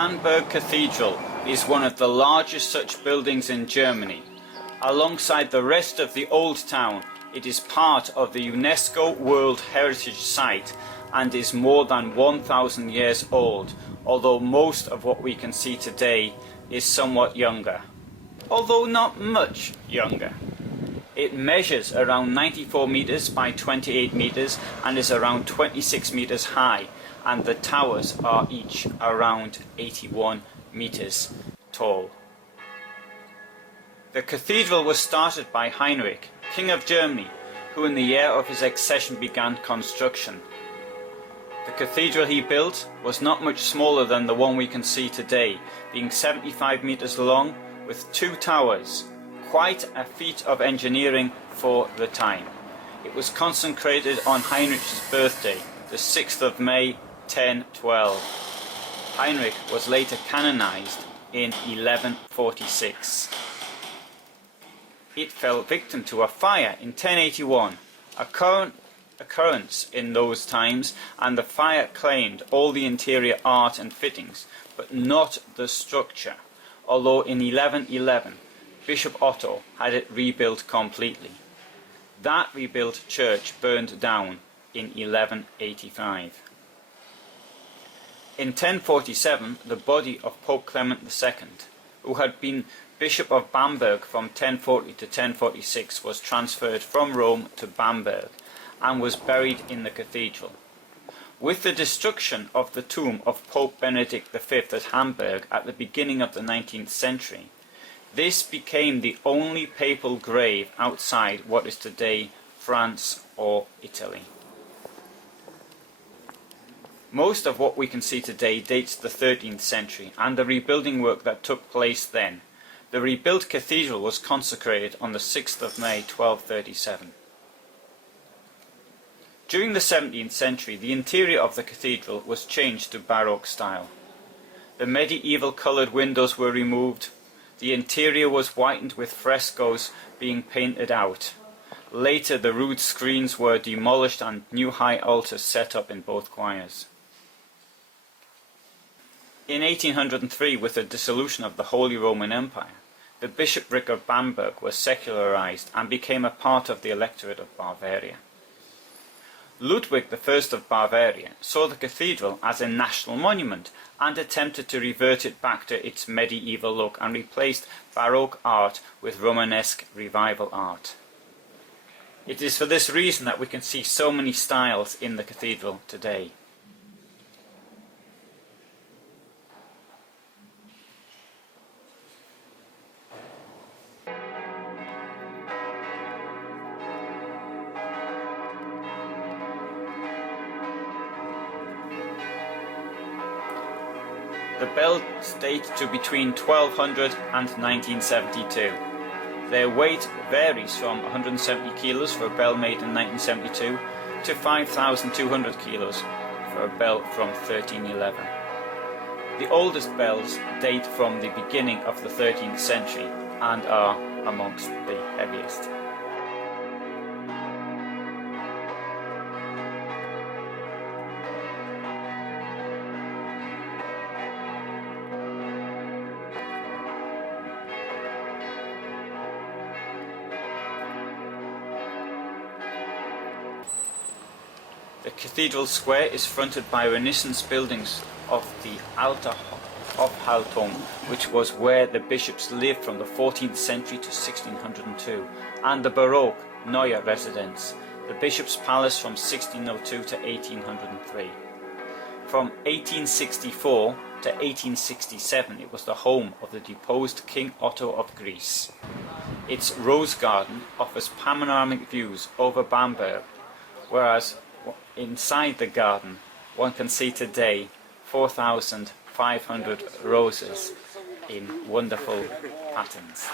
Bamberg Cathedral is one of the largest such buildings in Germany. Alongside the rest of the Old Town, it is part of the UNESCO World Heritage Site and is more than 1,000 years old, although most of what we can see today is somewhat younger. Although not much younger. It measures around 94 meters by 28 meters and is around 26 meters high, and the towers are each around 81 meters tall. The cathedral was started by Heinrich, King of Germany, who in the year of his accession began construction. The cathedral he built was not much smaller than the one we can see today, being 75 meters long with 2 towers. Quite a feat of engineering for the time. It was consecrated on Heinrich's birthday, the 6th of May, 1012. Heinrich was later canonized in 1146. It fell victim to a fire in 1081, a current occurrence in those times, and the fire claimed all the interior art and fittings, but not the structure, although in 1111 Bishop Otto had it rebuilt completely. That rebuilt church burned down in 1185. In 1047, the body of Pope Clement II, who had been Bishop of Bamberg from 1040 to 1046, was transferred from Rome to Bamberg and was buried in the cathedral. With the destruction of the tomb of Pope Benedict V at Hamburg at the beginning of the 19th century, this became the only papal grave outside what is today France or Italy. Most of what we can see today dates the 13th century and the rebuilding work that took place then. The rebuilt cathedral was consecrated on the 6th of May 1237. During the 17th century, the interior of the cathedral was changed to Baroque style. The medieval coloured windows were removed. The interior was whitened with frescoes being painted out. Later the rood screens were demolished and new high altars set up in both choirs. In 1803, with the dissolution of the Holy Roman Empire, the bishopric of Bamberg was secularized and became a part of the electorate of Bavaria. Ludwig I of Bavaria saw the cathedral as a national monument and attempted to revert it back to its medieval look and replaced Baroque art with Romanesque revival art. It is for this reason that we can see so many styles in the cathedral today. The bells date to between 1200 and 1972. Their weight varies from 170 kilos for a bell made in 1972 to 5,200 kilos for a bell from 1311. The oldest bells date from the beginning of the 13th century and are amongst the heaviest. The cathedral square is fronted by Renaissance buildings of the Alte Hofhaltung, which was where the bishops lived from the 14th century to 1602, and the Baroque Neue residence, the bishop's palace from 1602 to 1803. From 1864 to 1867 it was the home of the deposed King Otto of Greece. Its rose garden offers panoramic views over Bamberg, whereas inside the garden one can see today 4,500 roses in wonderful patterns.